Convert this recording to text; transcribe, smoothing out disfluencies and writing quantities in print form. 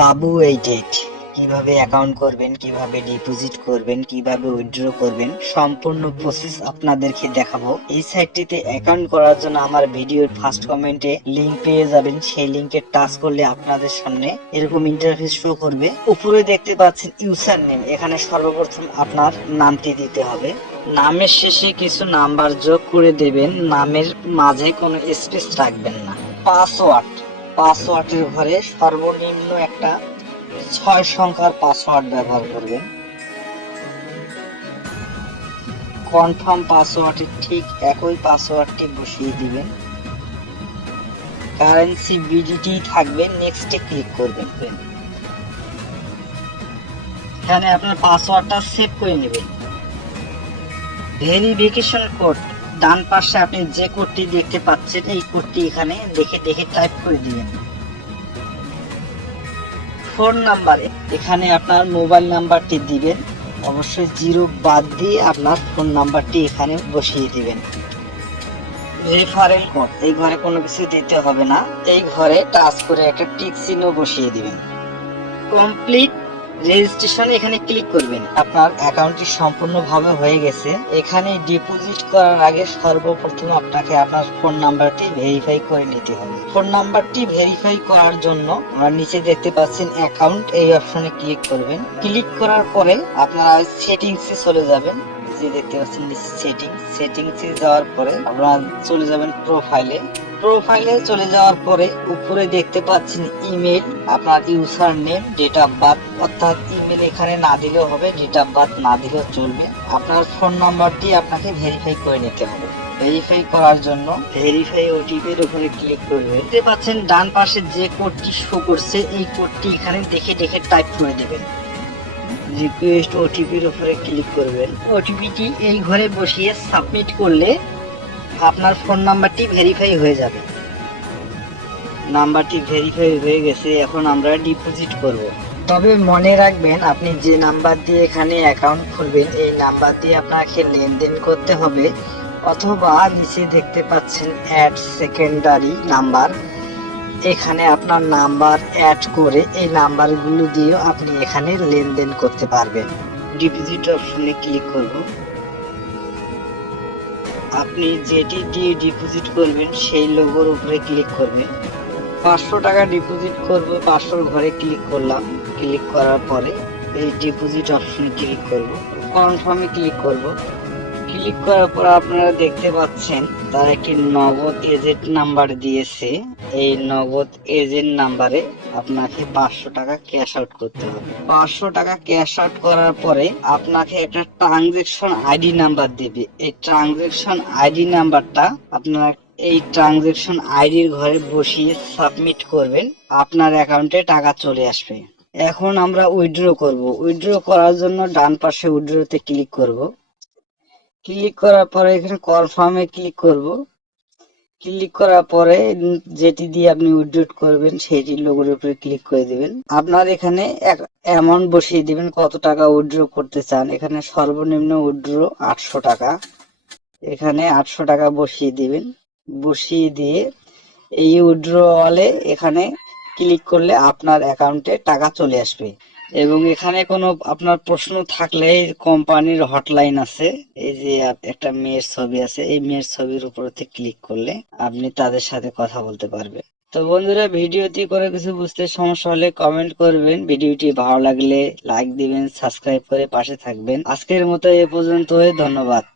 বাবু এইটেট কিভাবে অ্যাকাউন্ট করবেন, কিভাবে ডিপোজিট করবেন, কিভাবে উইথড্র করবেন, সম্পূর্ণ প্রসেস আপনাদেরকে দেখাবো। এই সাইটটিতে অ্যাকাউন্ট করার জন্য আমার ভিডিওর ফার্স্ট কমেন্টে লিংক পেয়ে যাবেন। সেই লিংকে টাচ করলে আপনাদের সামনে এরকম ইন্টারফেস শো করবে। উপরে দেখতে পাচ্ছেন ইউজার নেম, এখানে সর্বপ্রথম আপনার নামটি দিতে হবে। নামের শেষে কিছু নাম্বার যোগ করে দেবেন, নামের মাঝে কোনো স্পেস রাখবেন না। পাসওয়ার্ডের ঘরে সর্বনিম্ন একটা 6 সংখ্যার পাসওয়ার্ড ব্যবহার করবেন। কনফার্ম পাসওয়ার্ডের ঠিক একই পাসওয়ার্ডটি বসিয়ে দিবেন। কারেন্সি বিডিটি থাকবে, নেক্সটে ক্লিক করবেন। এখানে আপনার পাসওয়ার্ডটা সেভ করে নেবেন। ভেরিফিকেশন কোড, ডান পাশে আপনি যে কোডটি দেখতে পাচ্ছেন এই কোডটি এখানে দেখে টাইপ করে দিবেন। ফোন নাম্বারে এখানে আপনার মোবাইল নাম্বারটি দিবেন, অবশ্যই 0 বাদ দিয়ে আপনার ফোন নাম্বারটি এখানে বসিয়ে দিবেন। রেফারেল কোড, এই ঘরে কোনো কিছু দিতে হবে না, এই ঘরে টাচ করে একটা টিক চিহ্ন বসিয়ে দিবেন। কমপ্লিট রেজিস্ট্রেশন এখানে ক্লিক করবেন। আপনার অ্যাকাউন্টটি সম্পূর্ণভাবে হয়ে গেছে। এখানে ডিপোজিট করার আগে সর্বপ্রথম আপনাকে আপনার ফোন নাম্বারটি ভেরিফাই করে নিতে হবে। ফোন নাম্বারটি ভেরিফাই করার জন্য আমরা নিচে দেখতে পাচ্ছেন অ্যাকাউন্ট, এই অপশনে ক্লিক করবেন। ক্লিক করার পরে আপনারা সেটিংসে চলে যাবেন। যে দেখতে পাচ্ছেন সেটিংসে যাওয়ার পরে আপনারা চলে যাবেন প্রোফাইলে চলে যাওয়ার পরে উপরে দেখতে পাচ্ছেন ইমেল, আপনার user name, date of birth, অর্থাৎ ইমেল এখানে না দিলেও হবে, ডেট অফ বার্থ না দিলেও চলবে। আপনার ফোন নাম্বারটি আপনাকে ভেরিফাই করে নিতে হবে। ভেরিফাই করার জন্য ভেরিফাই ওটিপির উপরে ক্লিক করবেন। দেখতে পাচ্ছেন ডান পাশে যে কোডটি শো করছে এই কোডটি এখানে দেখে টাইপ করে দেবেন। রিকোয়েস্ট ওটিপির উপরে ক্লিক করবেন। ওটিপিটি এই ঘরে বসিয়ে সাবমিট করলে আপনার ফোন নাম্বারটি ভেরিফাই হয়ে যাবে। নাম্বারটি ভেরিফাই হয়ে গেছে, এখন আমরা ডিপোজিট করব। তবে মনে রাখবেন, আপনি যে নাম্বার দিয়ে এখানে অ্যাকাউন্ট খুলবেন এই নাম্বার দিয়ে আপনাকে লেনদেন করতে হবে, অথবা নিচে দেখতে পাচ্ছেন অ্যাড সেকেন্ডারি নাম্বার, এখানে আপনার নাম্বার অ্যাড করে এই নাম্বারগুলো দিয়েও আপনি এখানে লেনদেন করতে পারবেন। ডিপোজিট অপশনে ক্লিক করব। আপনি যেটি দিয়ে ডিপোজিট করবেন সেই লোগোর উপরে ক্লিক করবেন। 500 টাকা ডিপোজিট করব, 500 ঘরে ক্লিক করলাম। ক্লিক করার পরে এই ডিপোজিট অপশনে ক্লিক করব, কনফার্মে ক্লিক করব। ক্লিক করার পর আপনারা দেখতে পাচ্ছেন তার একটি নগদ এজেন্ট নাম্বার দিয়েছে। এই নগদ এজেন্ট নাম্বারে আপনাকে 500 টাকা ক্যাশ আউট করতে হবে। 500 টাকা ক্যাশ আউট করার পরে আপনাকে একটা ট্রানজেকশন আইডি নাম্বার দেবে। এই ট্রানজেকশন আইডি নাম্বারটা আপনার এই ট্রানজেকশন আইডির ঘরে বসিয়ে সাবমিট করবেন, আপনার অ্যাকাউন্টে টাকা চলে আসবে। এখন আমরা উইথড্র করব। উইথড্র করার জন্য ডান পাশে উইথড্রতে ক্লিক করব। ক্লিক করার পরে এখানে কনফার্মে ক্লিক করব। ক্লিক করার পরে যেটি দিয়ে আপনি উইথড্র করবেন সেটি লোগোর উপরে ক্লিক করে দিবেন। আপনার এখানে অ্যামাউন্ট বসিয়ে দিবেন, কত টাকা উইথড্র করতে চান। এখানে সর্বনিম্ন উইথড্র 800 টাকা, এখানে 800 টাকা বসিয়ে দিবেন। বসিয়ে দিয়ে এই উইথড্রয়ালে এখানে ক্লিক করলে আপনার অ্যাকাউন্টে টাকা চলে আসবে। এবং এখানে কোনো আপনার প্রশ্ন থাকলে কোম্পানির হটলাইন আছে, এই যে একটা মেয়ের ছবি আছে, এই মেয়ের ছবির উপরতে ক্লিক করলে আপনি তাদের সাথে কথা বলতে পারবেন। তো বন্ধুরা, ভিডিওটি করে কিছু বুঝতে সমস্যা হলে কমেন্ট করবেন। ভিডিওটি ভালো লাগলে লাইক দিবেন, সাবস্ক্রাইব করে পাশে থাকবেন। আজকের মতো এ পর্যন্তই, ধন্যবাদ।